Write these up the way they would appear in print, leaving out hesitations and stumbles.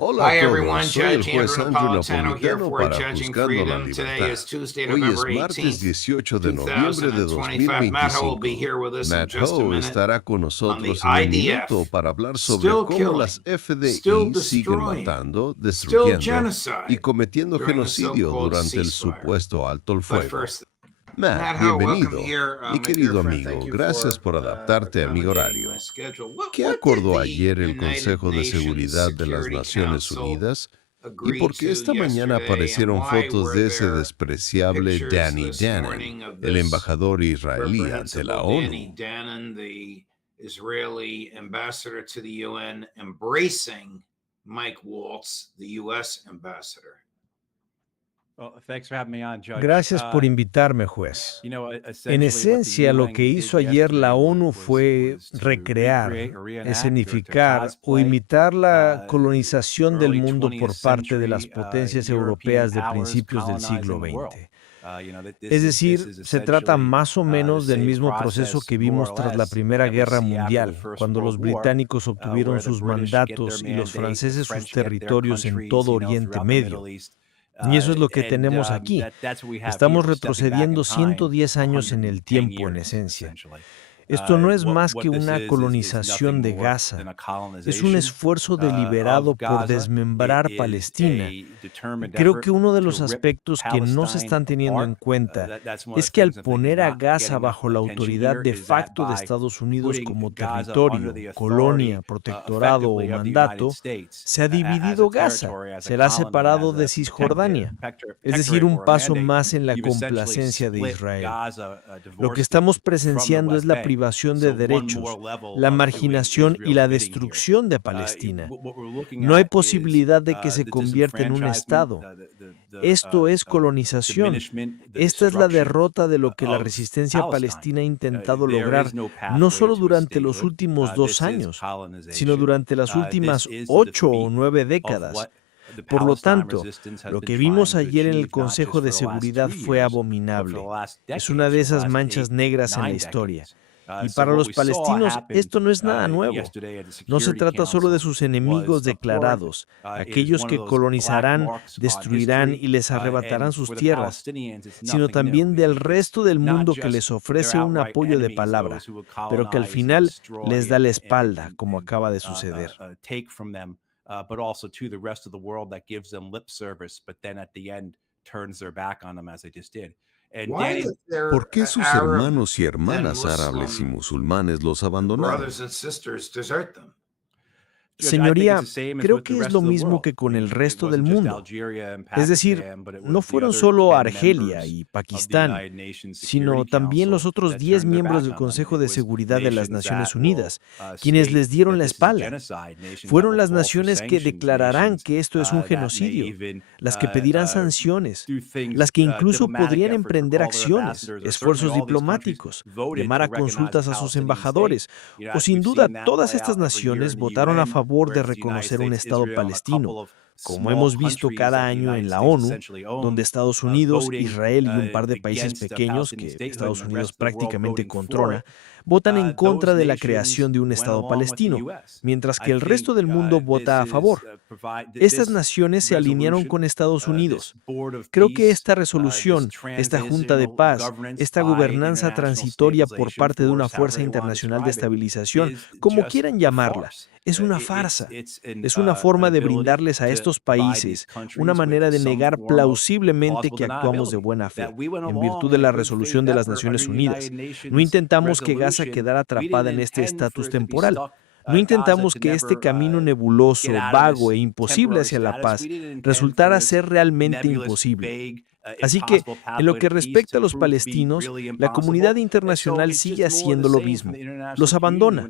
Hola a Hi, todos, everyone. soy el Judge juez Andrew Andrew Napolitano here Napolitano for para Judging Juzgando la Freedom. Today Libertad. is Tuesday, Hoy es November martes 18th, 18 de noviembre de 2025. Matt Ho will be 2025. here with us in Matt just a Ho minute estará con on the nosotros en un minuto IDF. para hablar sobre Still cómo las killing, still FDI siguen destroying, matando, still destruyendo y genocide cometiendo during the genocidio so-called durante el ceasefire. supuesto alto el But fuego. first, Matt, Matt Ho, welcome bienvenido. here, Mi my dear querido friend. Thank amigo, you gracias for por adaptarte a mi accommodating my horario. schedule. ¿Qué What did acordó the ayer el United Consejo de Nations Seguridad de las Security Naciones Council Unidas? ¿Y agree por qué to esta mañana yesterday, and aparecieron why fotos were de ese there despreciable pictures Danny this Danon, morning of el this embajador israelí ante la reprehensible Danny ONU? Danon, the Israeli ambassador to the UN, embracing Mike Waltz, the US ambassador? Gracias por invitarme, juez. En esencia, lo que hizo ayer la ONU fue recrear, escenificar o imitar la colonización del mundo por parte de las potencias europeas de principios del siglo XX. Es decir, se trata más o menos del mismo proceso que vimos tras la Primera Guerra Mundial, cuando los británicos obtuvieron sus mandatos y los franceses sus territorios en todo Oriente Medio. Y eso es lo que tenemos aquí. Estamos retrocediendo 110 años en el tiempo, en esencia. Esto no es más que una colonización de Gaza. Es un esfuerzo deliberado por desmembrar Palestina. Creo que uno de los aspectos que no se están teniendo en cuenta es que al poner a Gaza bajo la autoridad de facto de Estados Unidos como territorio, colonia, protectorado o mandato, se ha dividido Gaza, se la ha separado de Cisjordania, es decir, un paso más en la complacencia de Israel. Lo que estamos presenciando es la privación de derechos, la marginación y la destrucción de Palestina. No hay posibilidad de que se convierta en un Estado. Esto es colonización. Esta es la derrota de lo que la resistencia palestina ha intentado lograr no solo durante los últimos 2 años, sino durante las últimas 8 o 9 décadas. Por lo tanto, lo que vimos ayer en el Consejo de Seguridad fue abominable. Es una de esas manchas negras en la historia. Y para los palestinos, esto no es nada nuevo. No se trata solo de sus enemigos declarados, aquellos que colonizarán, destruirán y les arrebatarán sus tierras, sino también del resto del mundo que les ofrece un apoyo de palabra, pero que al final les da la espalda, como acaba de suceder. But also to the rest of the world that gives them lip service, but then at the end turns their back on them as they just did. And Why Danny, did their ¿Por qué sus Arab hermanos y and hermanas árabes y Muslim musulmanes los abandonaron? brothers and sisters desert them? Señoría, creo que es lo mismo que con el resto del mundo. Es decir, no fueron solo Argelia y Pakistán, sino también los otros 10 miembros del Consejo de Seguridad de las Naciones Unidas, quienes les dieron la espalda. Fueron las naciones que declararán que esto es un genocidio, las que pedirán sanciones, las que incluso podrían emprender acciones, esfuerzos diplomáticos, llamar a consultas a sus embajadores, o sin duda todas estas naciones votaron a favor de reconocer un Estado palestino, como hemos visto cada año en la ONU, donde Estados Unidos, Israel y un par de países pequeños que Estados Unidos prácticamente controla, votan en contra de la creación de un Estado palestino, mientras que el resto del mundo vota a favor. Estas naciones se alinearon con Estados Unidos. Creo que esta resolución, esta Junta de Paz, esta gobernanza transitoria por parte de una fuerza internacional de estabilización, como quieran llamarla, es una farsa. Es una forma de brindarles a estos países una manera de negar plausiblemente que actuamos de buena fe, en virtud de la resolución de las Naciones Unidas. No intentamos que Gaza quedara atrapada en este estatus temporal. No intentamos que este camino nebuloso, vago e imposible hacia la paz resultara ser realmente imposible. Así que, en lo que respecta a los palestinos, la comunidad internacional sigue haciendo lo mismo. Los abandona.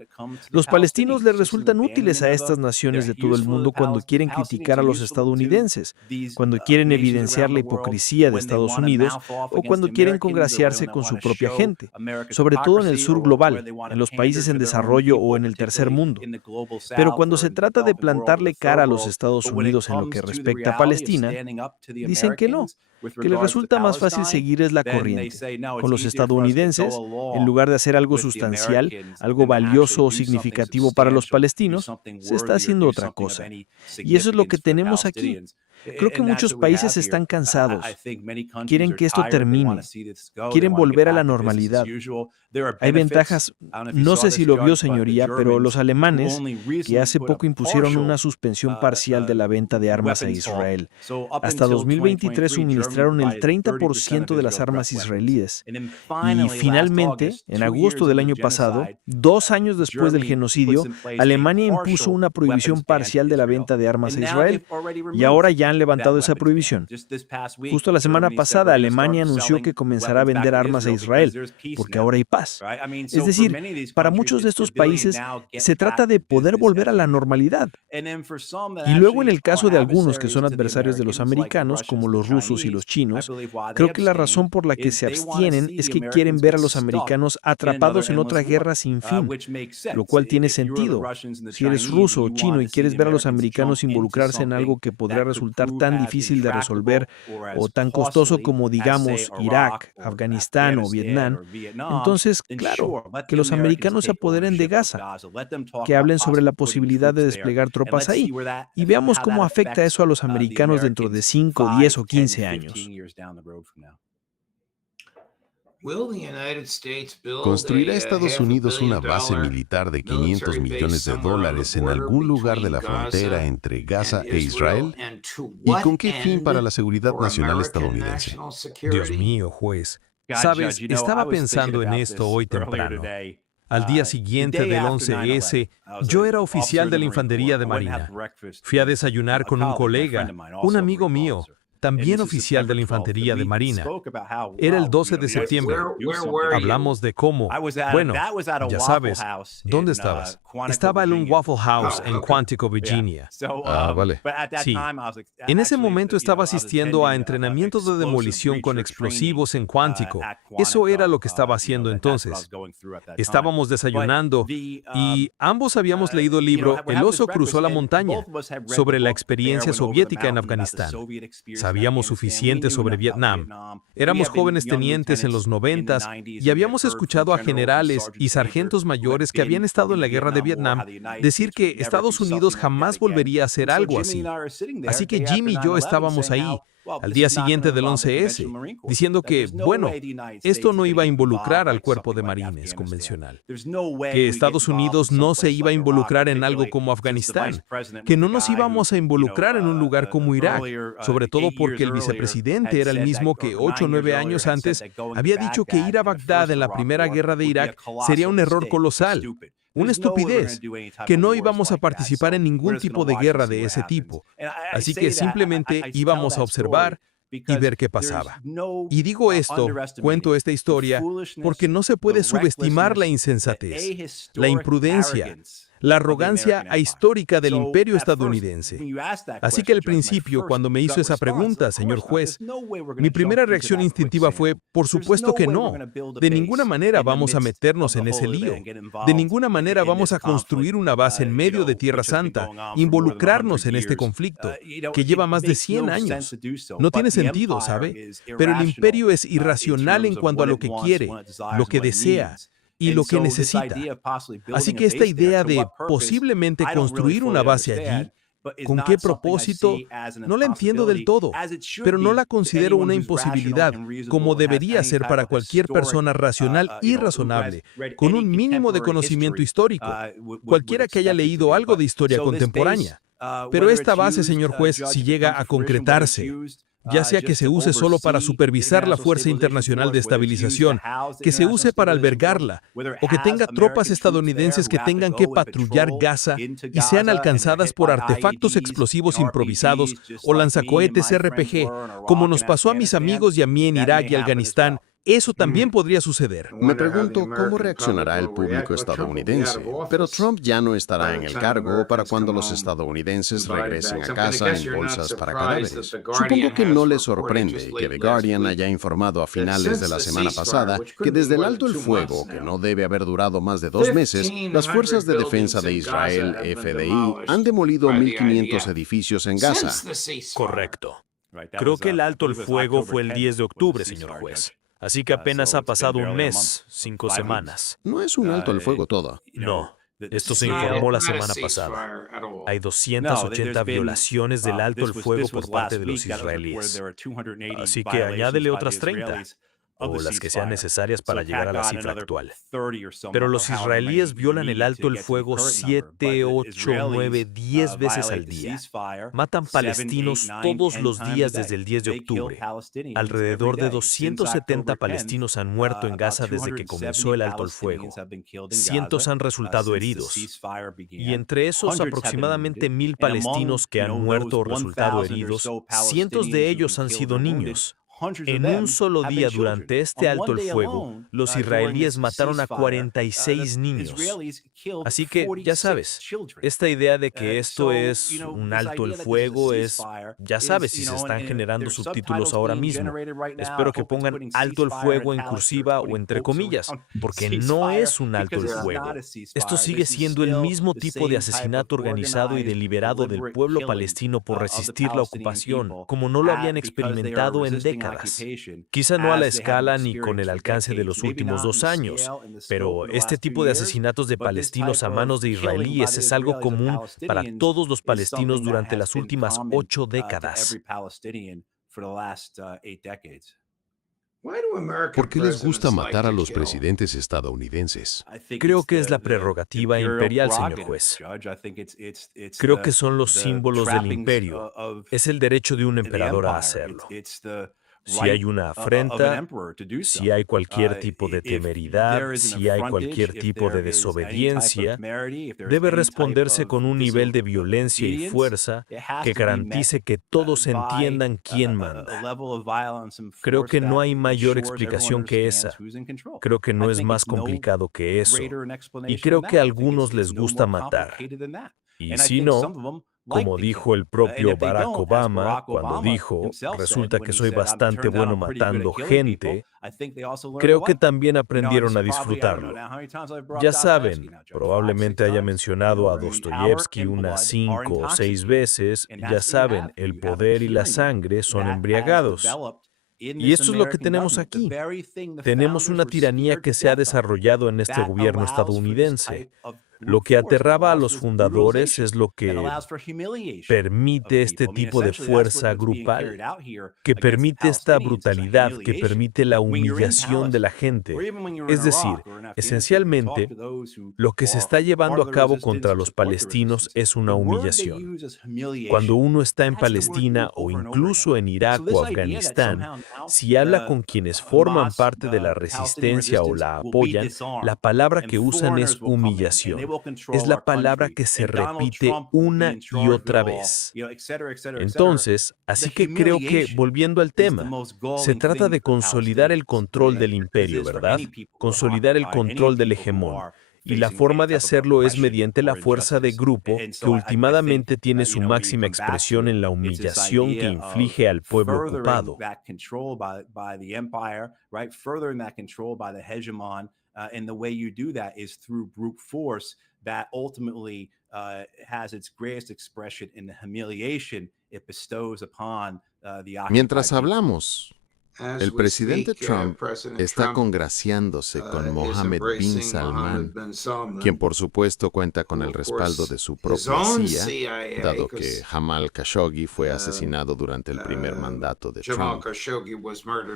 Los palestinos les resultan útiles a estas naciones de todo el mundo cuando quieren criticar a los estadounidenses, cuando quieren evidenciar la hipocresía de Estados Unidos o cuando quieren congraciarse con su propia gente, sobre todo en el sur global, en los países en desarrollo o en el tercer mundo. Pero cuando se trata de plantarle cara a los Estados Unidos en lo que respecta a Palestina, dicen que no. que les resulta más fácil seguir es la corriente. Con los estadounidenses, en lugar de hacer algo sustancial, algo valioso o significativo para los palestinos, se está haciendo otra cosa. Y eso es lo que tenemos aquí. Creo que muchos países están cansados. Quieren que esto termine. Quieren volver a la normalidad. Hay ventajas, no sé si lo vio, señoría, pero los alemanes, que hace poco impusieron una suspensión parcial de la venta de armas a Israel, hasta 2023 suministraron el 30% de las armas israelíes. Y finalmente, en agosto del año pasado, 2 años después del genocidio, Alemania impuso una prohibición parcial de la venta de armas a Israel. Y ahora ya han levantado esa prohibición. Justo la semana pasada, Alemania anunció que comenzará a vender armas a Israel, porque ahora hay paz. Es decir, para muchos de estos países se trata de poder volver a la normalidad. Y luego en el caso de algunos que son adversarios de los americanos, como los rusos y los chinos, creo que la razón por la que se abstienen es que quieren ver a los americanos atrapados en otra guerra sin fin, lo cual tiene sentido. Si eres ruso o chino y quieres ver a los americanos involucrarse en algo que podría resultar tan difícil de resolver o tan costoso como, digamos, Irak, Afganistán o Vietnam, entonces, claro, que los americanos se apoderen de Gaza, que hablen sobre la posibilidad de desplegar tropas ahí, y veamos cómo afecta eso a los americanos dentro de 5, 10 o 15 años. ¿Construirá Estados Unidos una base militar de $500 millones en algún lugar de la frontera entre Gaza e Israel? ¿Y con qué fin para la seguridad nacional estadounidense? Dios mío, juez. Sabes, estaba pensando en esto hoy temprano. Al día siguiente del 11S, yo era oficial de la Infantería de Marina. Fui a desayunar con un colega, un amigo mío, también oficial de la Infantería de Marina. Era el 12 de septiembre. Hablamos de cómo. Bueno, ya sabes, ¿dónde estabas? Estaba en un Waffle House en Quantico, Virginia. Ah, vale. Sí. En ese momento estaba asistiendo a entrenamiento de demolición con explosivos en Quantico. Eso era lo que estaba haciendo entonces. Estábamos desayunando y ambos habíamos leído el libro El oso cruzó la montaña, sobre la experiencia soviética en Afganistán. Sabíamos suficiente sobre Vietnam. Éramos jóvenes tenientes en los 90s y habíamos escuchado a generales y sargentos mayores que habían estado en la guerra de Vietnam decir que Estados Unidos jamás volvería a hacer algo así. Así que Jim y yo estábamos ahí, al día siguiente del 11S, diciendo que, bueno, esto no iba a involucrar al cuerpo de marines convencional, que Estados Unidos no se iba a involucrar en algo como Afganistán, que no nos íbamos a involucrar en un lugar como Irak, sobre todo porque el vicepresidente era el mismo que 8 o 9 años antes había dicho que ir a Bagdad en la primera guerra de Irak sería un error colosal. Una estupidez, que no íbamos a participar en ningún tipo de guerra de ese tipo. Así que simplemente íbamos a observar y ver qué pasaba. Y digo esto, cuento esta historia, porque no se puede subestimar la insensatez, la imprudencia, la arrogancia ahistórica del imperio estadounidense. Así que al principio, cuando me hizo esa pregunta, señor juez, mi primera reacción instintiva fue, por supuesto que no. De ninguna manera vamos a meternos en ese lío. De ninguna manera vamos a construir una base en medio de Tierra Santa, involucrarnos en este conflicto, que lleva más de 100 años. No tiene sentido, ¿sabe? Pero el imperio es irracional en cuanto a lo que quiere, lo que desea y lo que necesita. Así que esta idea de posiblemente construir una base allí, ¿con qué propósito? No la entiendo del todo, pero no la considero una imposibilidad, como debería ser para cualquier persona racional y razonable, con un mínimo de conocimiento histórico, cualquiera que haya leído algo de historia contemporánea. Pero esta base, señor juez, si llega a concretarse, ya sea que se use solo para supervisar la Fuerza Internacional de Estabilización, que se use para albergarla, o que tenga tropas estadounidenses que tengan que patrullar Gaza y sean alcanzadas por artefactos explosivos improvisados o lanzacohetes RPG, como nos pasó a mis amigos y a mí en Irak y Afganistán, eso también podría suceder. Me pregunto cómo reaccionará el público estadounidense, pero Trump ya no estará en el cargo para cuando los estadounidenses regresen a casa en bolsas para cadáveres. Supongo que no les sorprende que The Guardian haya informado a finales de la semana pasada que desde el alto el fuego, que no debe haber durado más de 2 meses, las Fuerzas de Defensa de Israel, FDI, han demolido 1.500 edificios en Gaza. Correcto. Creo que el alto el fuego fue el 10 de octubre, señor juez. Así que apenas ha pasado un mes, 5 semanas. No es un alto el fuego todo. No, esto se informó la semana pasada. Hay 280 violaciones del alto el fuego por parte de los israelíes. Así que añádele otras 30. O las que sean necesarias para llegar a la cifra actual. Pero los israelíes violan el alto el fuego 7, 8, 9, 10 veces al día. Matan palestinos todos los días desde el 10 de octubre. Alrededor de 270 palestinos han muerto en Gaza desde que comenzó el alto el fuego. Cientos han resultado heridos. Y entre esos aproximadamente 1,000 palestinos que han muerto o resultado heridos, cientos de ellos han sido niños. En un solo día durante este alto el fuego, los israelíes mataron a 46 niños. Así que, ya sabes, esta idea de que esto es un alto el fuego es, ya sabes, si se están generando subtítulos ahora mismo. Espero que pongan alto el fuego en cursiva o entre comillas, porque no es un alto el fuego. Esto sigue siendo el mismo tipo de asesinato organizado y deliberado del pueblo palestino por resistir la ocupación, como no lo habían experimentado en décadas. Quizá no a la escala ni con el alcance de los últimos 2 años, pero este tipo de asesinatos de palestinos a manos de israelíes es algo común para todos los palestinos durante las últimas 8 décadas. ¿Por qué les gusta matar a los presidentes estadounidenses? Creo que es la prerrogativa imperial, señor juez. Creo que son los símbolos del imperio. Es el derecho de un emperador a hacerlo. Si hay una afrenta, si hay cualquier tipo de temeridad, si hay cualquier tipo de desobediencia, debe responderse con un nivel de violencia y fuerza que garantice que todos entiendan quién manda. Creo que no hay mayor explicación que esa. Creo que no es más complicado que eso. Y creo que a algunos les gusta matar. Y si no, como dijo el propio Barack Obama cuando dijo, resulta que soy bastante bueno matando gente, creo que también aprendieron a disfrutarlo. Ya saben, probablemente haya mencionado a Dostoyevsky unas 5 o 6 veces, ya saben, el poder y la sangre son embriagados. Y esto es lo que tenemos aquí. Tenemos una tiranía que se ha desarrollado en este gobierno estadounidense. Lo que aterraba a los fundadores es lo que permite este tipo de fuerza grupal, que permite esta brutalidad, que permite la humillación de la gente. Es decir, esencialmente, lo que se está llevando a cabo contra los palestinos es una humillación. Cuando uno está en Palestina o incluso en Irak o Afganistán, si habla con quienes forman parte de la resistencia o la apoyan, la palabra que usan es humillación. Es la palabra que se repite una y otra vez. Entonces, así que creo que, volviendo al tema, se trata de consolidar el control del imperio, ¿verdad? Consolidar el control del hegemón. Y la forma de hacerlo es mediante la fuerza de grupo, que últimamente tiene su máxima expresión en la humillación que inflige al pueblo ocupado. And the way you do that is through brute force that ultimately has its greatest expression in the humiliation it bestows upon the occupied. Mientras hablamos, el presidente Trump está congraciándose con Mohammed bin Salman, quien por supuesto cuenta con el respaldo de su propia CIA, dado que Jamal Khashoggi fue asesinado durante el primer mandato de Trump.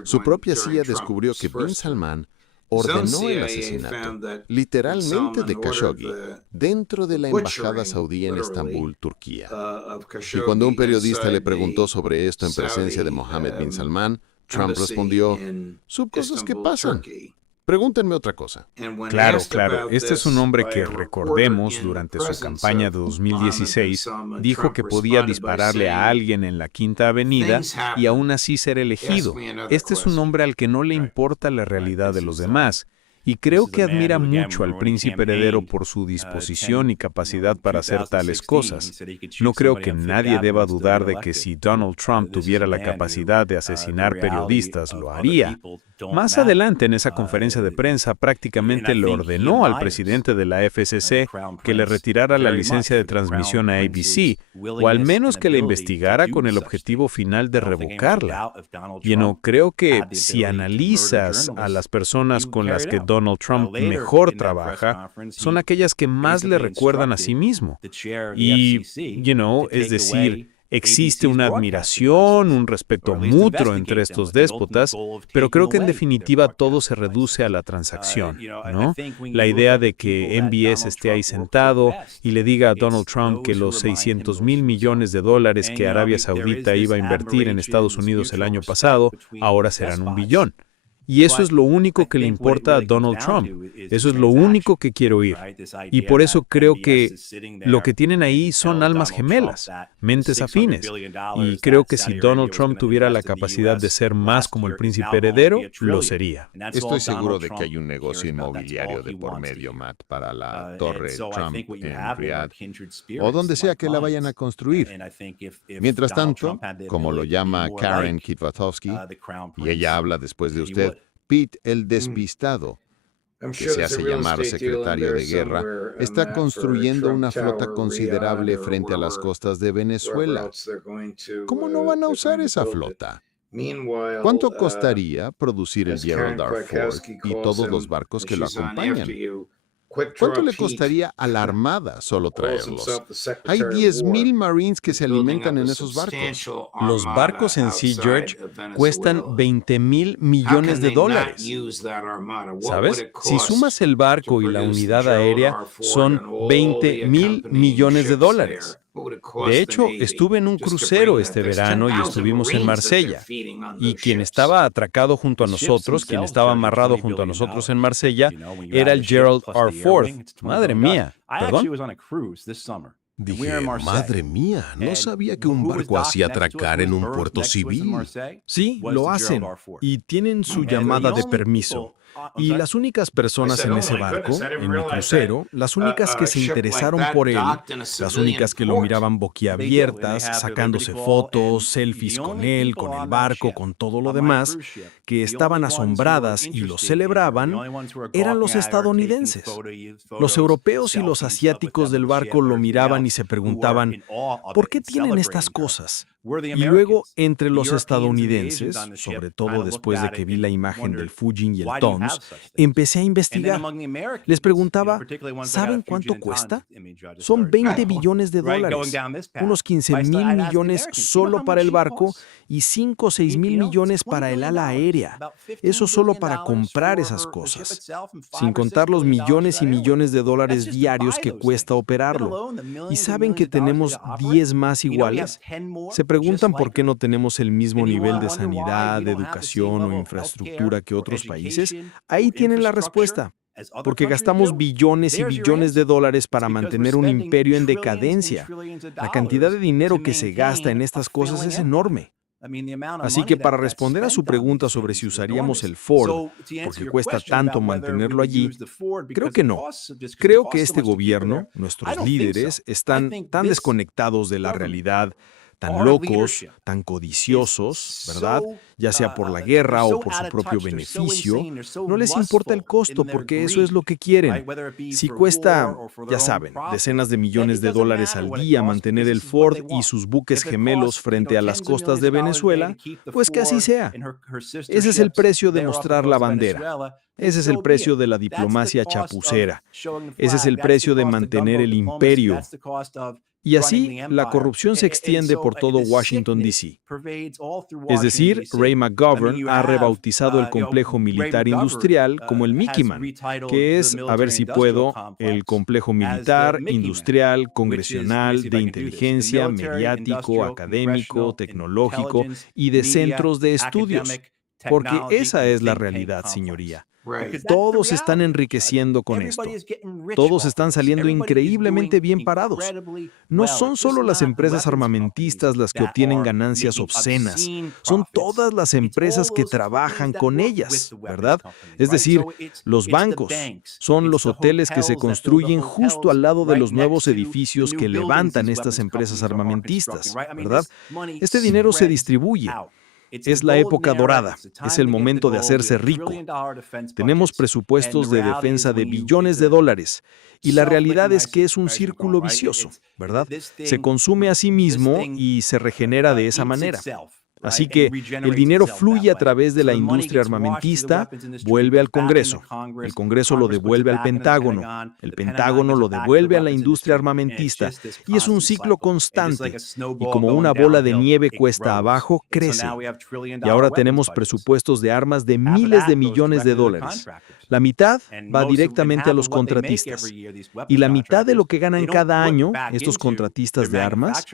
Su propia CIA descubrió que bin Salman ordenó el asesinato, literalmente, de Khashoggi, dentro de la embajada saudí en Estambul, Turquía. Y cuando un periodista le preguntó sobre esto en presencia de Mohammed bin Salman, Trump respondió, son cosas que pasan. Pregúntenme otra cosa. Claro, claro. Este es un hombre que, recordemos, durante su campaña de 2016, dijo que podía dispararle a alguien en la Quinta Avenida y aún así ser elegido. Este es un hombre al que no le importa la realidad de los demás. Y creo que admira mucho al príncipe heredero por su disposición y capacidad para hacer tales cosas. No creo que nadie deba dudar de que si Donald Trump tuviera la capacidad de asesinar periodistas, lo haría. Más adelante en esa conferencia de prensa prácticamente le ordenó al presidente de la FCC que le retirara la licencia de transmisión a ABC, o al menos que la investigara con el objetivo final de revocarla. Creo que si analizas a las personas con las que Donald Trump mejor trabaja, son aquellas que más le recuerdan a sí mismo. Y, es decir, existe una admiración, un respeto mutuo entre estos déspotas, pero creo que en definitiva todo se reduce a la transacción, ¿no? La idea de que MBS esté ahí sentado y le diga a Donald Trump que los $600 mil millones que Arabia Saudita iba a invertir en Estados Unidos el año pasado, ahora serán $1 billón. Y eso es lo único que le importa a Donald Trump. Eso es lo único que quiere oír. Y por eso creo que lo que tienen ahí son almas gemelas, mentes afines. Y creo que si Donald Trump tuviera la capacidad de ser más como el príncipe heredero, lo sería. Estoy seguro de que hay un negocio inmobiliario de por medio, Matt, para la torre Trump en Riyadh, o donde sea que la vayan a construir. Mientras tanto, como lo llama Karen Kwiatkowski, y ella habla después de usted, Pete el despistado, que se hace llamar secretario de guerra, está construyendo una flota considerable frente a las costas de Venezuela. ¿Cómo no van a usar esa flota? ¿Cuánto costaría producir el Gerald R. Ford y todos los barcos que lo acompañan? ¿Cuánto le costaría a la Armada solo traerlos? Hay 10,000 Marines que se alimentan en esos barcos. Los barcos en sí, George, cuestan $20,000 millones. ¿Sabes? Si sumas el barco y la unidad aérea, son $20,000 millones. De hecho, estuve en un crucero este verano y estuvimos en Marsella. Y quien estaba atracado junto a nosotros, quien estaba amarrado junto a nosotros en Marsella, era el Gerald R. Ford. Madre mía, ¿perdón? Dije, madre mía, no sabía que un barco hacía atracar en un puerto civil. Sí, lo hacen. Y tienen su llamada de permiso. Y las únicas personas en ese barco, en el crucero, las únicas que se interesaron por él, las únicas que lo miraban boquiabiertas, sacándose fotos, selfies con él, con el barco, con todo lo demás, que estaban asombradas y lo celebraban, eran los estadounidenses. Los europeos y los asiáticos del barco lo miraban y se preguntaban, ¿por qué tienen estas cosas? Y luego, entre los estadounidenses, sobre todo después de que vi la imagen del Fujin y el Tons, empecé a investigar. Les preguntaba, ¿saben cuánto cuesta? Son $20 billones, unos 15,000 millones solo para el barco y 5 o 6 mil millones para el ala aérea. Eso solo para comprar esas cosas, sin contar los millones y millones de dólares diarios que cuesta operarlo. ¿Y saben que tenemos 10 más iguales? Se preguntan por qué no tenemos el mismo nivel de sanidad, de educación o infraestructura que otros países. Ahí tienen la respuesta. Porque gastamos billones y billones de dólares para mantener un imperio en decadencia. La cantidad de dinero que se gasta en estas cosas es enorme. Así que para responder a su pregunta sobre si usaríamos el Ford, porque cuesta tanto mantenerlo allí, creo que no. Creo que este gobierno, nuestros líderes, están tan desconectados de la realidad, tan locos, tan codiciosos, ¿verdad? Ya sea por la guerra o por su propio beneficio, no les importa el costo porque eso es lo que quieren. Si cuesta, ya saben, decenas de millones de dólares al día mantener el Ford y sus buques gemelos frente a las costas de Venezuela, pues que así sea. Ese es el precio de mostrar la bandera. Ese es el precio de la diplomacia chapucera. Ese es el precio de mantener el imperio. Y así, la corrupción se extiende por todo Washington, D.C. Es decir, Ray McGovern ha rebautizado el complejo militar industrial como el Mickeyman, que es, a ver si puedo, el complejo militar, industrial, congresional, de inteligencia, mediático, académico, tecnológico y de centros de estudios. Porque esa es la realidad, señoría. Todos se están enriqueciendo con esto. Todos están saliendo increíblemente bien parados. No son solo las empresas armamentistas las que obtienen ganancias obscenas. Son todas las empresas que trabajan con ellas, ¿verdad? Es decir, los bancos son los hoteles que se construyen justo al lado de los nuevos edificios que levantan estas empresas armamentistas, ¿verdad? Este dinero se distribuye. Es la época dorada, es el momento de hacerse rico. Tenemos presupuestos de defensa de billones de dólares y la realidad es que es un círculo vicioso, ¿verdad? Se consume a sí mismo y se regenera de esa manera. Así que el dinero fluye a través de la industria armamentista, vuelve al Congreso. El Congreso lo devuelve al Pentágono. El Pentágono lo devuelve a la industria armamentista. Y es un ciclo constante. Y como una bola de nieve cuesta abajo, crece. Y ahora tenemos presupuestos de armas de miles de millones de dólares. La mitad va directamente a los contratistas. Y la mitad de lo que ganan cada año, estos contratistas de armas,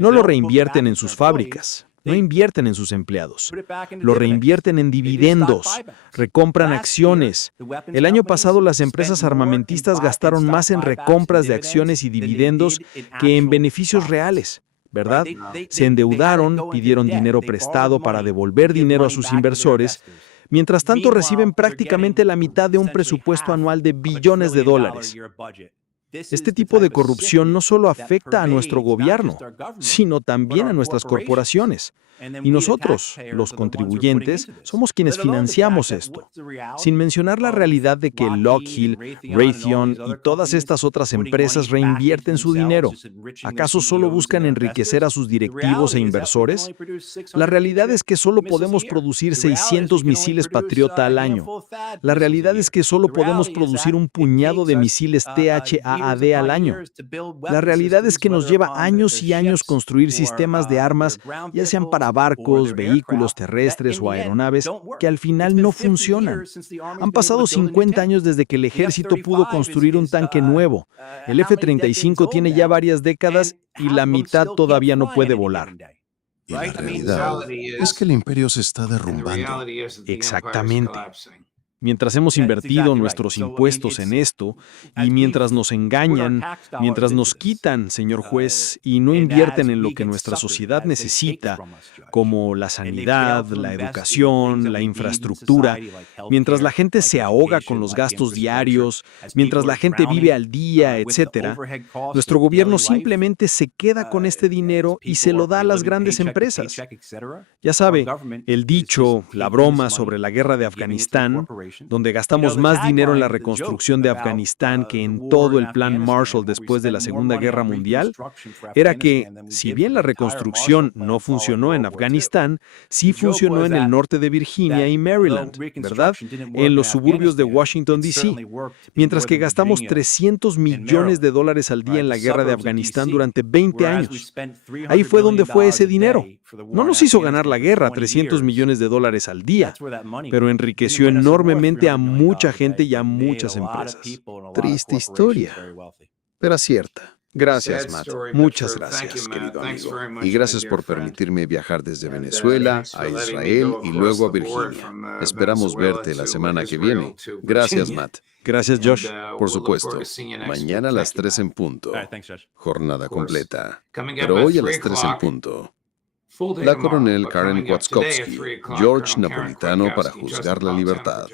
no lo reinvierten en sus fábricas. No invierten en sus empleados, lo reinvierten en dividendos, recompran acciones. El año pasado las empresas armamentistas gastaron más en recompras de acciones y dividendos que en beneficios reales, ¿verdad? Se endeudaron, pidieron dinero prestado para devolver dinero a sus inversores. Mientras tanto reciben prácticamente la mitad de un presupuesto anual de billones de dólares. Este tipo de corrupción no solo afecta a nuestro gobierno, sino también a nuestras corporaciones. Y nosotros, los contribuyentes, somos quienes financiamos esto. Sin mencionar la realidad de que Lockheed, Raytheon y todas estas otras empresas reinvierten su dinero. ¿Acaso solo buscan enriquecer a sus directivos e inversores? La realidad es que solo podemos producir 600 misiles Patriota al año. La realidad es que solo podemos producir un puñado de misiles THAAD al año. La realidad es que nos lleva años y años construir sistemas de armas, ya sean para barcos, vehículos terrestres o aeronaves, que al final no funcionan. Han pasado 50 años desde que el ejército pudo construir un tanque nuevo. El F-35 tiene ya varias décadas y la mitad todavía no puede volar. Y la realidad es que el imperio se está derrumbando. Exactamente. Mientras hemos invertido nuestros impuestos en esto, y mientras nos engañan, mientras nos quitan, señor juez, y no invierten en lo que nuestra sociedad necesita, como la sanidad, la educación, la infraestructura, mientras la gente se ahoga con los gastos diarios, mientras la gente vive al día, etc., nuestro gobierno simplemente se queda con este dinero y se lo da a las grandes empresas. Ya sabe, el dicho, la broma sobre la guerra de Afganistán, donde gastamos más dinero en la reconstrucción de Afganistán que en todo el plan Marshall después de la Segunda Guerra Mundial, era que, si bien la reconstrucción no funcionó en Afganistán, sí funcionó en el norte de Virginia y Maryland, ¿verdad? En los suburbios de Washington, D.C., mientras que gastamos 300 millones de dólares al día en la guerra de Afganistán durante 20 años. Ahí fue donde fue ese dinero. No nos hizo ganar la guerra 300 millones de dólares al día, pero enriqueció enormemente a mucha gente y a muchas empresas. Triste historia, pero cierta. Gracias, Matt. Muchas gracias, querido amigo. Y gracias por permitirme viajar desde Venezuela a Israel y luego a Virginia. Esperamos verte la semana que viene. Gracias, Matt. Gracias, Josh. Por supuesto. Mañana a las 3 en punto. Jornada completa. Pero hoy a las 3 en punto. La coronel Karen Kwiatkowski, George Napolitano para juzgar la libertad.